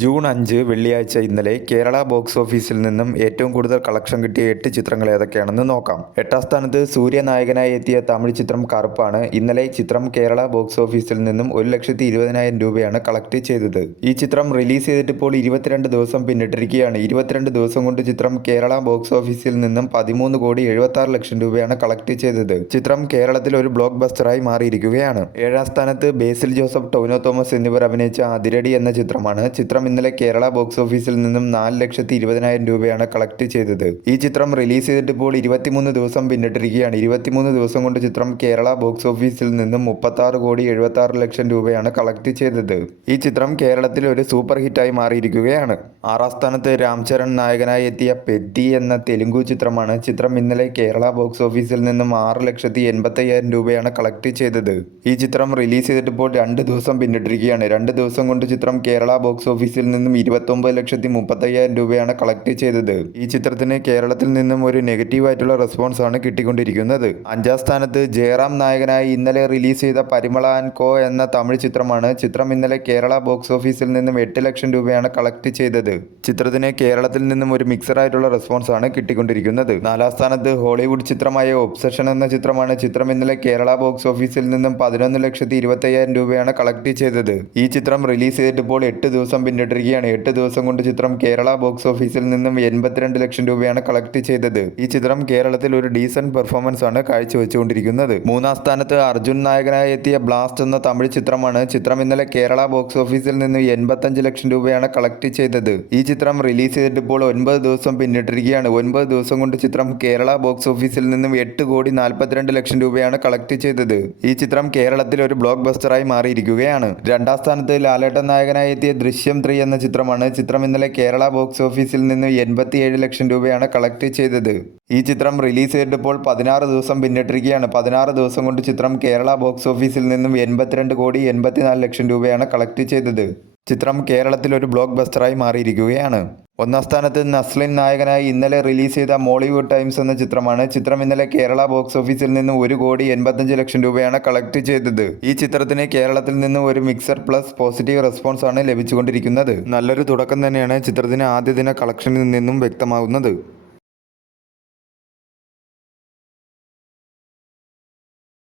June 5 വെള്ളിയാഴ്ച ഇന്നലെ Kerala box ഓഫീസിൽ നിന്നും ഏറ്റവും കൂടുതൽ കളക്ഷൻ കിട്ടിയ 8 ചിത്രങ്ങൾ ഏതൊക്കെയാണെന്ന് നോക്കാം. 8ാം സ്ഥാനത്ത് സൂര്യ നായകനായി എത്തിയ തമിഴ് ചിത്രം കറുപ്പാണ്. ഇന്നലെ ചിത്രം കേരള ബോക്സ് ഓഫീസിൽ നിന്നും 1,20,000 രൂപയാണ് കളക്ട് ചെയ്തത്. ഈ ചിത്രം റിലീസ് ചെയ്തിട്ട് ഇപ്പോൾ 22 ദിവസം പിന്നിട്ടിരിക്കുകയാണ്. 22 ദിവസം കൊണ്ട് ചിത്രം കേരള ബോക്സ് ഓഫീസിൽ നിന്നും 13,76,00,000 രൂപയാണ് കളക്ട് ചെയ്തത്. ചിത്രം കേരളത്തിൽ ഒരു ബ്ലോക്ക് ബസ്റ്ററായി മാറിയിരിക്കുകയാണ്. 7ാം സ്ഥാനത്ത് ബേസിൽ ജോസഫ്, ടൊവിനോ തോമസ് എന്നിവർ അഭിനയിച്ച അതിരടി എന്ന ചിത്രമാണ്. ചിത്രം ഇന്നലെ കേരള ബോക്സ് ഓഫീസിൽ നിന്നും 4,20,000 രൂപയാണ് കളക്ട് ചെയ്തത്. ഈ ചിത്രം റിലീസ് ചെയ്തിട്ട് ഇപ്പോൾ 23 ദിവസം പിന്നിട്ടിരിക്കുകയാണ്. 23 ദിവസം കൊണ്ട് ചിത്രം കേരള ബോക്സ് ഓഫീസിൽ നിന്നും 36,76,00,000 രൂപയാണ് കളക്ട് ചെയ്തത്. ഈ ചിത്രം കേരളത്തിൽ ഒരു സൂപ്പർ ഹിറ്റായി മാറിയിരിക്കുകയാണ്. 6ാം സ്ഥാനത്ത് രാം ചരൺ നായകനായി എത്തിയ പെദ്ദി എന്ന തെലുങ്കു ചിത്രമാണ്. ചിത്രം ഇന്നലെ കേരള ബോക്സ് ഓഫീസിൽ നിന്നും 6,85,000 രൂപയാണ് കളക്ട് ചെയ്തത്. ഈ ചിത്രം റിലീസ് ചെയ്തിട്ട് ഇപ്പോൾ 2 ദിവസം പിന്നിട്ടിരിക്കുകയാണ്. 2 ദിവസം കൊണ്ട് ചിത്രം കേരള ബോക്സ് ഓഫീസിൽ നിന്നും 29,35,000 രൂപയാണ് കളക്ട് ചെയ്തത്. ഈ ചിത്രത്തിന് കേരളത്തിൽ നിന്നും ഒരു നെഗറ്റീവായിട്ടുള്ള റെസ്പോൺസ് ആണ് കിട്ടിക്കൊണ്ടിരിക്കുന്നത്. 5ാം സ്ഥാനത്ത് ജയറാം നായകനായി ഇന്നലെ റിലീസ് ചെയ്ത പരിമള ആൻഡ് കോ എന്ന തമിഴ് ചിത്രമാണ്. ചിത്രം ഇന്നലെ കേരള ബോക്സ് ഓഫീസിൽ നിന്നും 8 ലക്ഷം രൂപയാണ് കളക്ട് ചെയ്തത്. ചിത്രത്തിന് കേരളത്തിൽ നിന്നും ഒരു മിക്സറായിട്ടുള്ള റെസ്പോൺസ് ആണ് കിട്ടിക്കൊണ്ടിരിക്കുന്നത്. 4ാം സ്ഥാനത്ത് ഹോളിവുഡ് ചിത്രമായ ഒബ്സഷൻ എന്ന ചിത്രമാണ്. ചിത്രം ഇന്നലെ കേരള ബോക്സ് ഓഫീസിൽ നിന്നും 11,25,000 രൂപയാണ് കളക്ട് ചെയ്തത്. ഈ ചിത്രം റിലീസ് ചെയ്തിട്ട് ഇപ്പോൾ 8 ദിവസം പിന്നിട്ടിരിക്കുകയാണ്. 8 ദിവസം കൊണ്ട് ചിത്രം കേരള ബോക്സ് ഓഫീസിൽ നിന്നും 82 ലക്ഷം രൂപയാണ് കളക്ട് ചെയ്തത്. ഈ ചിത്രം കേരളത്തിൽ ഒരു ഡീസന്റ് പെർഫോമൻസ് ആണ് കാഴ്ചവെച്ചുകൊണ്ടിരിക്കുന്നത്. 3ാം സ്ഥാനത്ത് അർജുൻ നായകനായി എത്തിയ ബ്ലാസ്റ്റ് എന്ന തമിഴ് ചിത്രമാണ്. ചിത്രം ഇന്നലെ കേരള ബോക്സ് ഓഫീസിൽ നിന്ന് 85 ലക്ഷം രൂപയാണ് കളക്ട് ചെയ്തത്. ഈ ചിത്രം റിലീസ് ചെയ്തിട്ട് ഇപ്പോൾ 9 ദിവസം പിന്നിട്ടിരിക്കുകയാണ്. 9 ദിവസം കൊണ്ട് ചിത്രം കേരള ബോക്സ് ഓഫീസിൽ നിന്നും 8,42,00,000 രൂപയാണ് കളക്ട് ചെയ്തത്. ഈ ചിത്രം കേരളത്തിൽ ഒരു ബ്ലോക്ക് ബസ്റ്ററായി മാറിയിരിക്കുകയാണ്. 2ാം സ്ഥാനത്ത് ലാലേട്ടൻ നായകനായി എത്തിയ ദൃശ്യം 3 എന്ന ചിത്രമാണ്. ചിത്രം ഇന്നലെ കേരള ബോക്സ് ഓഫീസിൽ നിന്ന് 87 ലക്ഷം രൂപയാണ് കളക്ട് ചെയ്തത്. ഈ ചിത്രം റിലീസ് ചെയ്തിട്ടിപ്പോൾ 16 ദിവസം പിന്നിട്ടിരിക്കുകയാണ്. 16 ദിവസം കൊണ്ട് ചിത്രം കേരള ബോക്സ് ഓഫീസിൽ നിന്നും 82,84,00,000 രൂപയാണ് കളക്ട് ചെയ്തത്. ചിത്രം കേരളത്തിൽ ഒരു ബ്ലോക്ക് ബസ്റ്ററായി മാറിയിരിക്കുകയാണ്. 1ാം സ്ഥാനത്ത് നസ്ലിൻ നായകനായി ഇന്നലെ റിലീസ് ചെയ്ത മോളിവുഡ് ടൈംസ് എന്ന ചിത്രമാണ്. ചിത്രം ഇന്നലെ കേരള ബോക്സ് ഓഫീസിൽ നിന്ന് 1,85,00,000 രൂപയാണ് കളക്ട് ചെയ്തത്. ഈ ചിത്രത്തിന് കേരളത്തിൽ നിന്ന് ഒരു മിക്സർ പ്ലസ് പോസിറ്റീവ് റെസ്പോൺസ് ആണ് ലഭിച്ചുകൊണ്ടിരിക്കുന്നത്. നല്ലൊരു തുടക്കം തന്നെയാണ് ചിത്രത്തിന് ആദ്യ ദിന കളക്ഷനിൽ നിന്നും വ്യക്തമാകുന്നത്.